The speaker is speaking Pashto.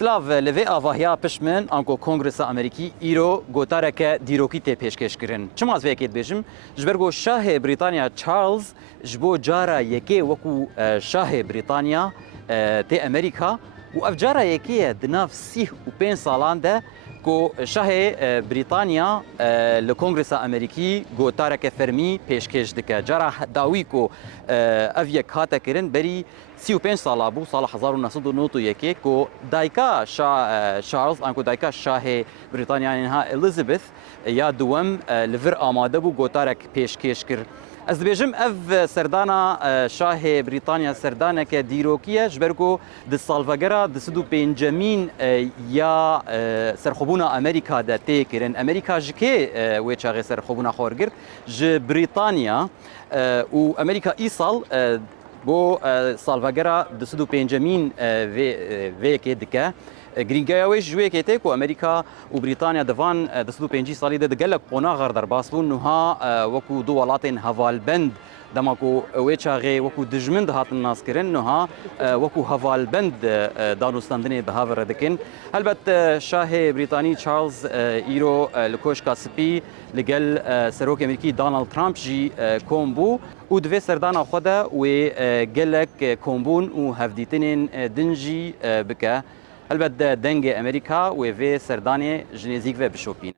سلاف لوی آواهیا پشمن آنکو کنگرس امریکی ایرو گوتارک دیروکی ته پیشکش کرن. چما از ویکید بیشم جبرگو شاه بریتانیا چارلز جبو جارا یکی وکو شاه بریتانیا ته امریکا و افجارا یکی دناف 35 سالان ده کو شاه بریتانیا لکنگرس امریکی گوتارک فرمی پیشکش دکه جارا داوی کو اویک هاته کرن بری 35 ساله بو سال 1991 کو دایکا شاه چارلز انکو دایکا شاه بریتانیا انها الیزابث یا دوم لور آماده بو گوتارک پیشکش کر از بیجم اف سردانا شاه بریتانیا سردانه که دیروکیه جبرگو د سالفگرا د سدو پنجمین یا سرخوبونا امریکا ده تیکرن امریکا جکه و چاغه سرخوبونا خورگر ج بریتانیا و امریکا ای سال بو سالفگرا د سدو پنجمین و که دکه گرینگایویش جوی که تیکو امریکا و بریتانیا دوان دستو پنجی سالی ده گلک قناغر در باسبون نها وکو دو ولاتین هوالبند دماکو ویچاغه وکو دجمند هاتن ناس کرن نها وکو هوالبند دانوستاندنی به هاور دکن البته شاه بریتانی چارلز ایرو لکوشکا سپی لگل سروک امریکی دونالد ترامپ جی کومبو و دوی سردانا خوده و گلک کومبون و هفدیتنین دنجی بکه البته دنگ امریکا و وی سردانی جنزیک و بشوپین